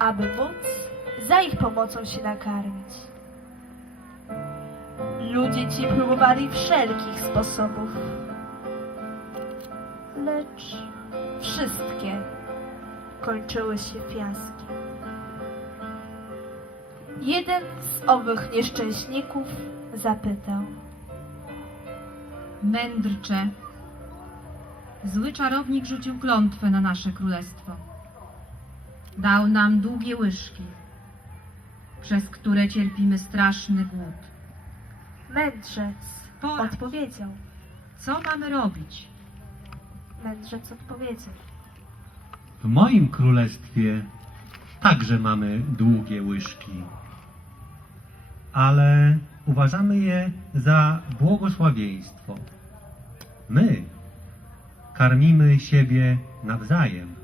aby móc za ich pomocą się nakarmić. Ludzie ci próbowali wszelkich sposobów, lecz wszystkie kończyły się fiaskiem. Jeden z owych nieszczęśników zapytał. Mędrcze. Zły czarownik rzucił klątwę na nasze królestwo. Dał nam długie łyżki, przez które cierpimy straszny głód. Mędrzec Poradź. odpowiedział. Co mamy robić? Mędrzec odpowiedział. W moim królestwie także mamy długie łyżki, ale uważamy je za błogosławieństwo. My karmimy siebie nawzajem.